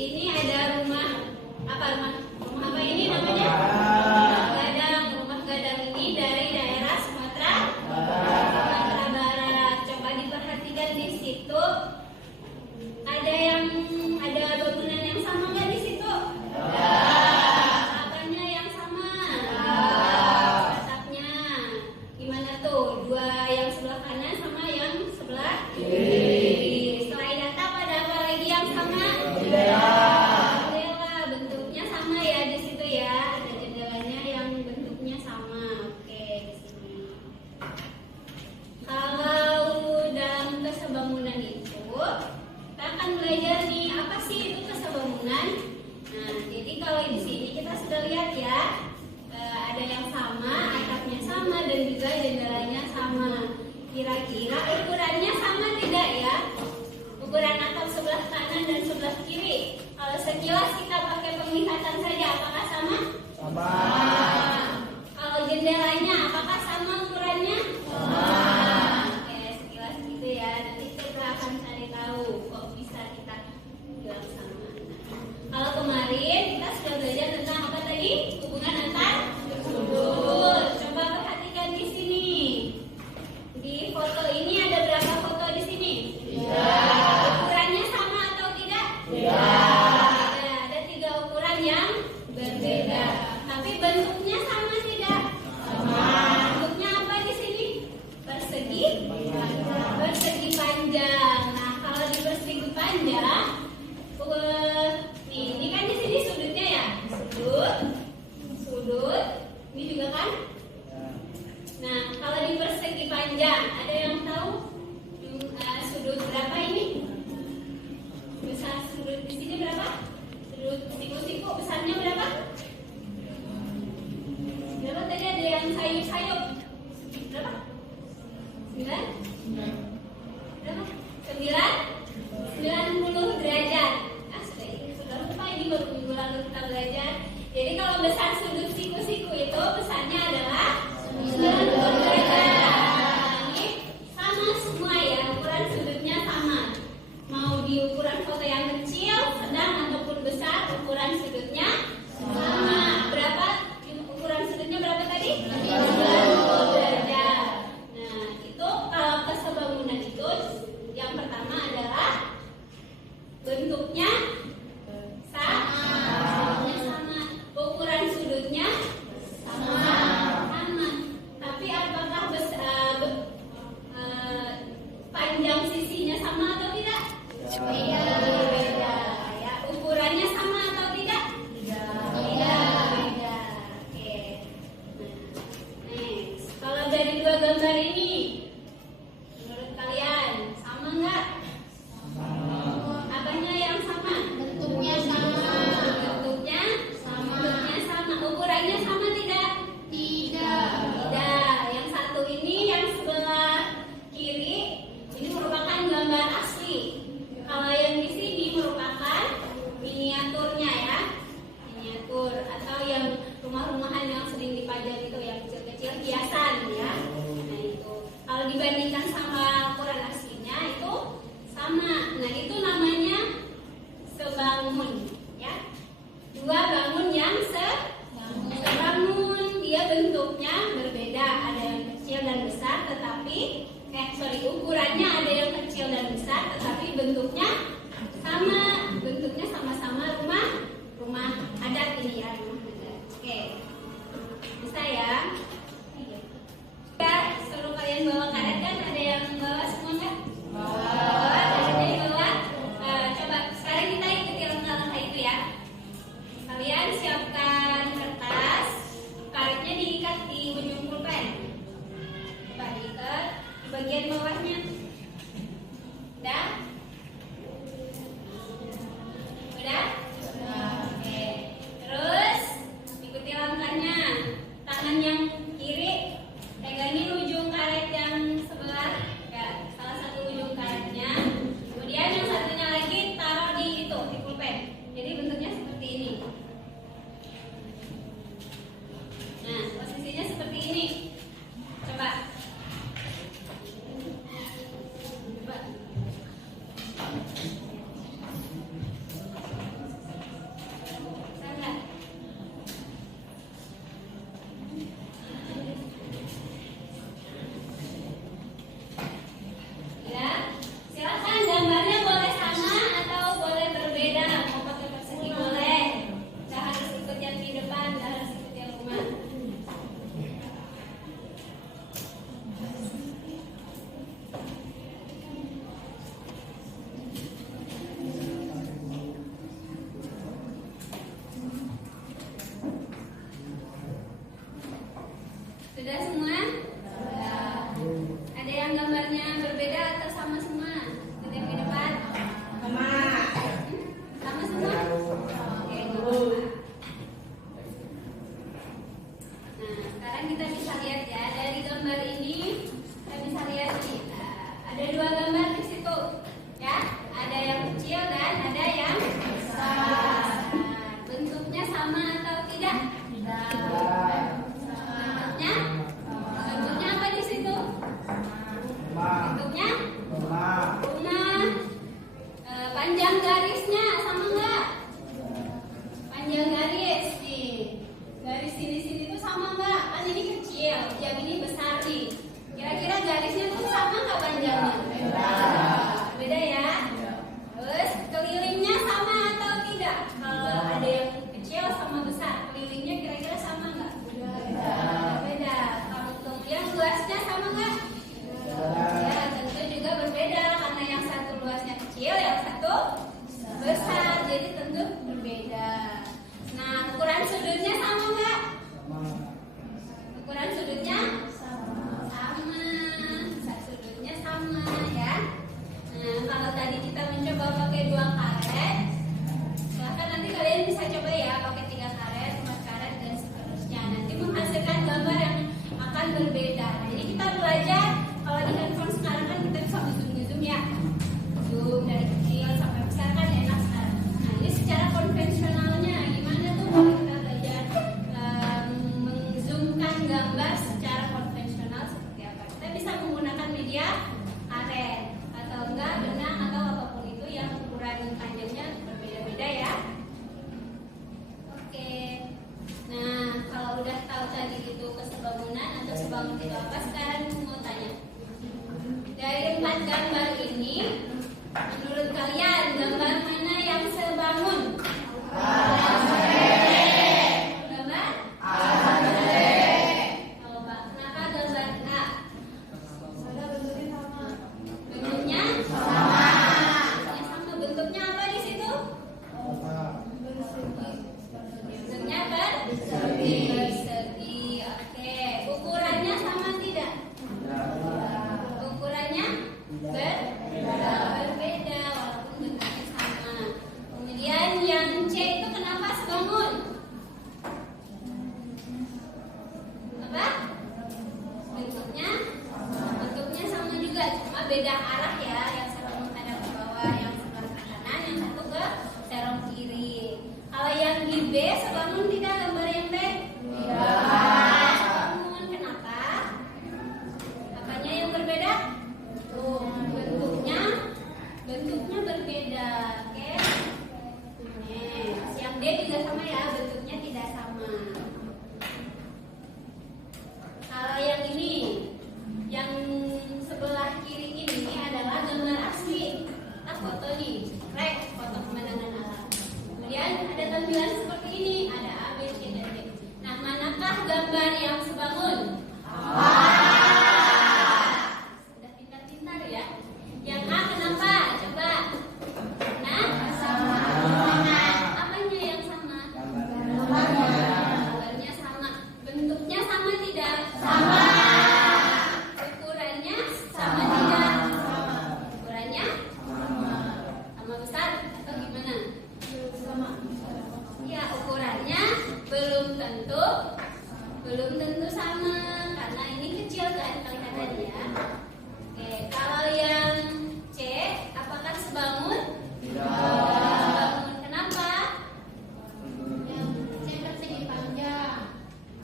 sini ada rumah apa rumah apa ini namanya? Rumah gadang. Rumah gadang ini dari daerah Sumatera Barat. Coba diperhatikan di situ. Ada bangunan yang sama nggak di situ? Apanya yang sama? Atapnya. Gimana tuh? Dua yang sebelah kanan sama yang sebelah kiri. Selain atap ada apa lagi yang sama? Jendela. Bentuknya sama ya di situ ya. Ada jendelanya yang bentuknya sama. Oke, di sini. Kalau dalam kesebangunan itu kita akan belajar nih apa sih itu kesebangunan. Nah, jadi kalau di sini kita sudah lihat ya, ada yang sama, atapnya sama dan juga jendelanya sama. Kira-kira ukurannya sama tidak ya? Ukuran atap sebelah kanan dan sebelah kiri. Kalau sekilas kita pakai penglihatan saja, apakah sama? Sama. Kalau jendelanya, apakah sama ukurannya? Sama. Oke, sekilas gitu ya. Nanti kita akan cari tahu kok bisa kita bilang sama. Kalau kemarin kita sudah belajar tentang apa tadi? Hubungan antar sudut. Coba perhatikan di sini. Di foto ini ada berapa foto di sini? 3. Ukurannya sama atau tidak? Tidak. Ada 3 ukuran yang berbeda. Tapi bentuknya sama tidak? Sama. Bentuknya apa di sini? Persegi? Persegi panjang. Nah, kalau di persegi panjang, ini kan di sini sudutnya ya, sudut. Ini juga kan? Nah, kalau di persegi panjang, ada yang tahu sudut berapa ini? Besar sudut di sini berapa? Sudut siku-siku besarnya berapa? Berapa tadi ada yang sayup-sayup? Berapa? 9? Berapa? 90 derajat. Sudah lupa ini baru minggu lalu kita belajar. Jadi kalau besar sudut siku-siku itu besarnya adalah 90 derajat. Ini sama semua ya, ukuran sudutnya sama. Mau di ukuran foto yang kecil, sedang ataupun besar, ukuran sudutnya sama. Berapa? Ukuran sudutnya berapa tadi? 90 derajat. Nah, itu kalau kesebangunan itu yang pertama adalah bentuknya sama. Ukuran sudutnya sama. Tapi apakah panjang sisinya sama atau tidak? Beda. Ya, ukurannya sama atau tidak? Beda. Oke. Next. Kalau dari 2 gambar ini, menurut kalian sama nggak? Apanya yang sama? Bentuknya sama. Bentuknya sama. Ukurannya sama tidak? Tidak. Tidak. Yang satu ini yang sebelah kiri ini merupakan gambar asli. Kalau yang di sini merupakan miniaturnya ya. Miniatur atau yang rumah-rumahan yang sering dipajang itu yang kecil-kecil hiasan ya. Nah, itu. Kalau dibandingkan sama ukuran aslinya itu sama. Nah, itu namanya sebangun ya. 2 bangun yang sebangun. Dia bentuknya berbeda, ada yang kecil dan besar tetapi ukurannya ada yang kecil dan besar tetapi bentuknya sama. Bentuknya sama-sama rumah adat ini ya, rumah adat. Oke. Bisa ya? Ya, seluruh kalian bawa karet kan? Ada yang bawa semua nggak? Bawa, ada yang bawa. Coba sekarang kita ikuti langkah-langkah itu ya. Kalian siapkan kertas, karetnya diikat di ujung pulpen. Coba diikat di bagian bawahnya. Udah? Udah? Oke. Terus ikuti langkahnya. Tangan yang kiri pegangin ujung karet yang sebelah ya, salah satu ujung karetnya. Kemudian yang satunya lagi taruh di itu, di pulpen. Jadi bentuknya seperti ini. Nah, posisinya seperti ini. Coba. Nah, sekarang kita bisa lihat ya dari gambar ini kita bisa lihat nih ada dua gambar di situ ya, ada yang kecil dan ada yang besar. Nah, bentuknya sama atau tidak? Bentuknya apa di situ? Bentuknya rumah. Panjang garisnya sama nggak? Panjang garis nih, garis sini tuh sama nggak? Kan ini kecil, yang ini besar nih. Kira-kira garisnya tuh sama nggak panjangnya? Beda ya. Terus kelilingnya sama atau tidak? Kalau ada yang kecil sama besar, kelilingnya kira-kira sama nggak? Beda. Kalau kemudian luasnya sama nggak? Ya, tentu juga berbeda karena yang satu luasnya kecil, yang satu besar, jadi tentu berbeda. Nah, ukuran sudutnya sama nggak? Ukuran sudutnya sama, sudutnya sama ya. Nah, kalau tadi kita mencoba pakai 2 karet, silahkan nanti kalian bisa coba ya pakai 3 karet, 4 karet dan seterusnya. Nanti menghasilkan gambar yang akan berbeda. Jadi kita belajar. Kalau di handphone sekarang kan kita bisa zoom ya, zoom dari kecil sampai besar kan enak sekarang. Nah, ini secara konvensionalnya gimana tuh kalau kita belajar mengzoomkan gambar secara konvensional seperti apa? Kita bisa menggunakan media karet atau enggak benang atau apapun itu yang ukuran panjangnya berbeda-beda ya. Oke. Nah, kalau udah tahu tadi itu kesebangunan atau sebangun itu apa, sekarang mau tanya. Dari 4 gambar ini, menurut kalian gambar mana yang sebangun? Gambar? Coba, kenapa gambar A? Bentuknya sama. Bentuknya apa di situ? Bentuknya bersegi. Oke, ukurannya sama tidak? Ukurannya berbeda walaupun bentuknya sama. Kemudian yang C itu kenapa sebangun? Apa? Bentuknya sama juga, cuma beda arah ya. Yang satu menghadap ke bawah, yang sebelah ke kanan, yang satu ke serong kiri. Kalau yang di B sebangun tidak gambar yang B? Sebangun, kenapa? Apanya yang berbeda? Bentuknya berbeda, oke? Yang D juga sama ya, bentuknya tidak sama. Kalau yang ini, yang sebelah kiri ini adalah gambar asli. Kita foto nih, foto pemandangan alam. Kemudian ada tampilan seperti ini, ada A, B, C, dan D. Nah, manakah gambar yang sebangun? Sudah pintar-pintar ya. Yang A kenapa? Coba. Nah, sama. Apanya yang sama? Gambarnya sama. Bentuknya sama tidak? Sama. Ukurannya sama tidak? Ukurannya sama besar atau gimana? Sama. Ya, ukurannya belum tentu sama karena ini kecil kan kelihatannya ya. Oke, kalau yang C apakah sebangun? Sebangun. Kenapa? C persegi panjang.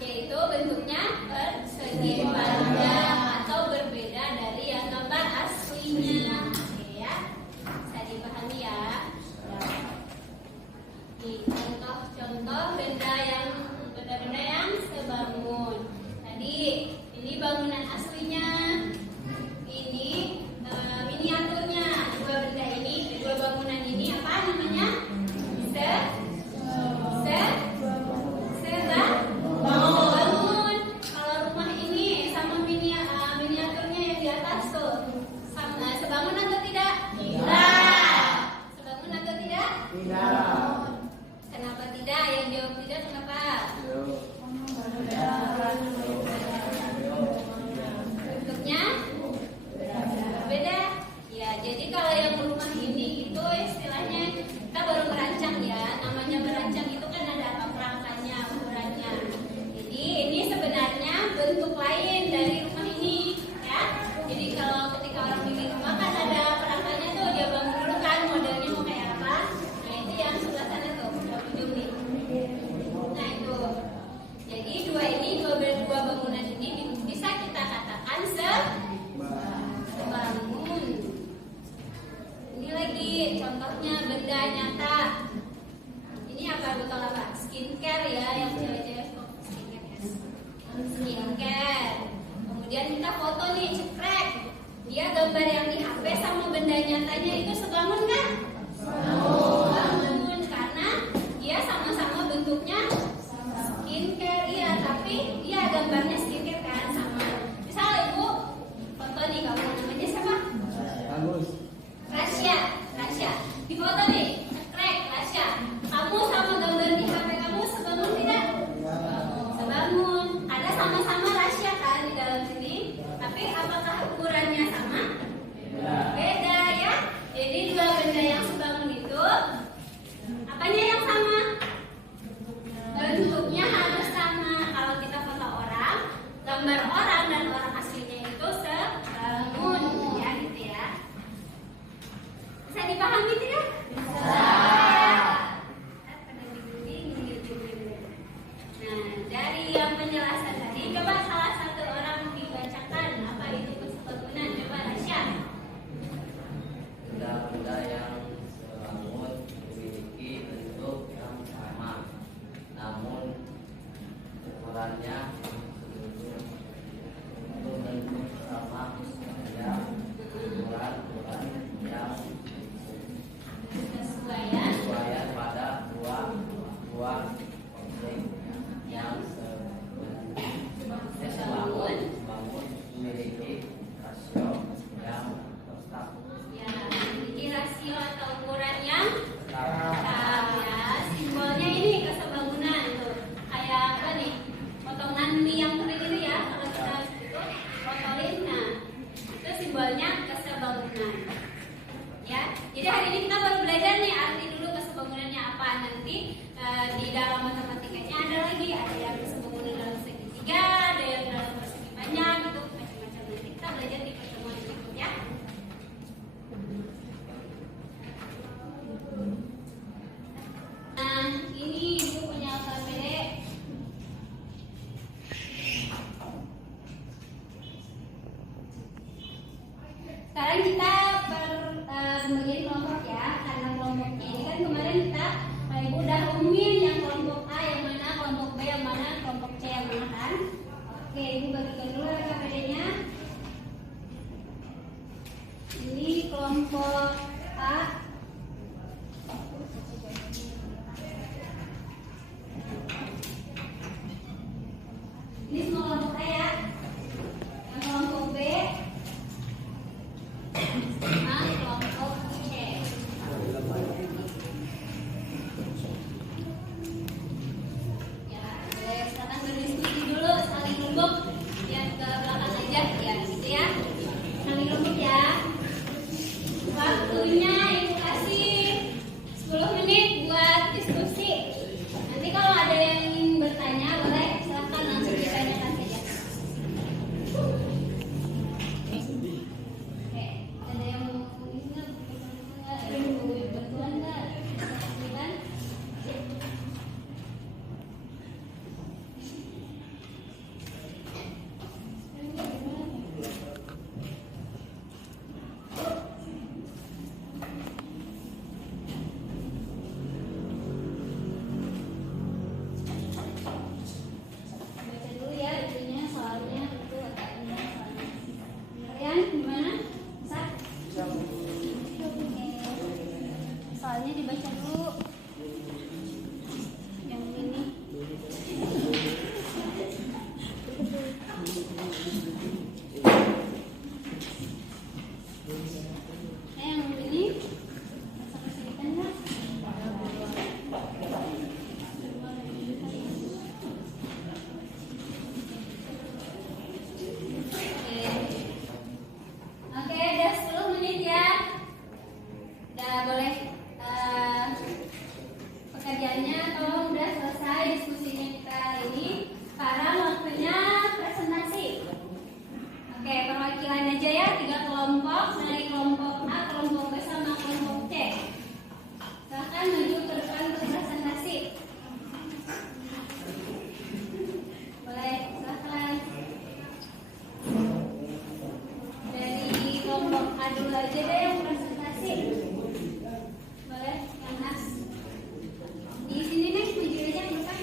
C itu bentuknya persegi panjang atau berbeda dari yang gambar aslinya. Oke ya, bisa dipahami ya. Nih, contoh benda-benda yang sebangun. Tadi ini bangunan aslinya, ini miniaturnya. Dua bangunan ini apa namanya? Sebangun. Kalau rumah ini sama miniaturnya yang di atas tuh, sebangun atau tidak? Tidak. Sebangun atau tidak? Tidak. Kenapa tidak? Yang jawab tidak kenapa? Bentuknya ya, yang cewek-cewek suka skincare. Kemudian kita foto nih, cekrek. Dia gambar yang di HP sama benda nyatanya itu sebangun kan? Sebangun, karena dia sama-sama bentuknya skincare, iya, tapi iya gambarnya skincare kan sama. Misalnya ibu foto nih, kamu namanya siapa? Bagus. Rasya. Di foto nih, cekrek Rasya. Kamu sama gambar di HP kamu sebangun tidak? Sebangun. Ada sama-sama Rasya kan di dalam sini. Tapi apakah ukurannya sama? Beda ya. Jadi dua benda yang sebangun itu apanya yang sama? Bentuknya harus sama. Kalau kita foto orang, gambar orang dan orang aslinya itu sebangun ya gitu ya. Bisa dipahami tidak? Bisa. Nah, dari yang penjelasan tadi, coba salah satu orang dibacakan apa itu kesebangunan. Coba Rasya. Benda-benda yang sebangun memiliki bentuk yang sama, namun ukurannya untuk bentuk sama saja, ukuran yang Kesesuaian. sesuai pada dua objek yang sebangun memiliki rasio yang tetap. Ya, memiliki rasio atau ukuran yang Tetap. tetap ya. Simbolnya ini kesebangunan tuh. Kayak apa nih? Potongan mie yang kering itu ya, kalau kita itu potolin, nah itu simbolnya kesebangunan. Ya, jadi hari ini kita baru belajar nih arti dulu kesebangunannya apa. Nanti di dalam matematikanya ada lagi, ada yang kesebangunan dalam segitiga, ada yang dalam persegi panjang, itu macam-macam. Nanti kita belajar di pertemuan berikutnya. Nah, ini ibu punya alfabet. Sekarang kita pembagian kelompok ya, karena kelompoknya ini kan kemarin kita ibu udah umumin yang kelompok A yang mana, kelompok B yang mana, kelompok C yang mana kan. Oke, ibu bagikan dulu KPD-nya. Ini kelompok A. Ini semua kelompok A ya. Yang kelompok B sama kelompok C. Ya, sekarang berdiskusi dulu, saling rembuk. Lihat ke belakang aja ya, gitu ya. Saling rembuk ya. Waktunya ibu kasih 10 menit buat diskusi. Nanti kalau ada yang ingin bertanya boleh silahkan langsung ditanyakan saja. Oke, ada yang mau ini nggak? Ada yang mau bantuan nggak? Kan? Baca dulu ya itunya, soalnya itu agak indah soalnya. Kalian gimana? Bisa? Oke. Soalnya dibaca dulu. Yang ini. Yang ini. Sama sedikit nggak? Oke, udah 10 menit ya. Udah boleh pekerjaannya tolong udah selesai diskusinya kita hari ini. Sekarang waktunya presentasi. Oke, perwakilan aja ya, 3 kelompok dari kelompok A, kelompok B sama kelompok C. Silahkan maju ke depan untuk presentasi. Boleh, silahkan. Dari kelompok A dulu aja deh yang presentasi. Boleh, yang khas. Di sini nih, maju aja ke depan.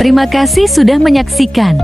Terima kasih sudah menyaksikan.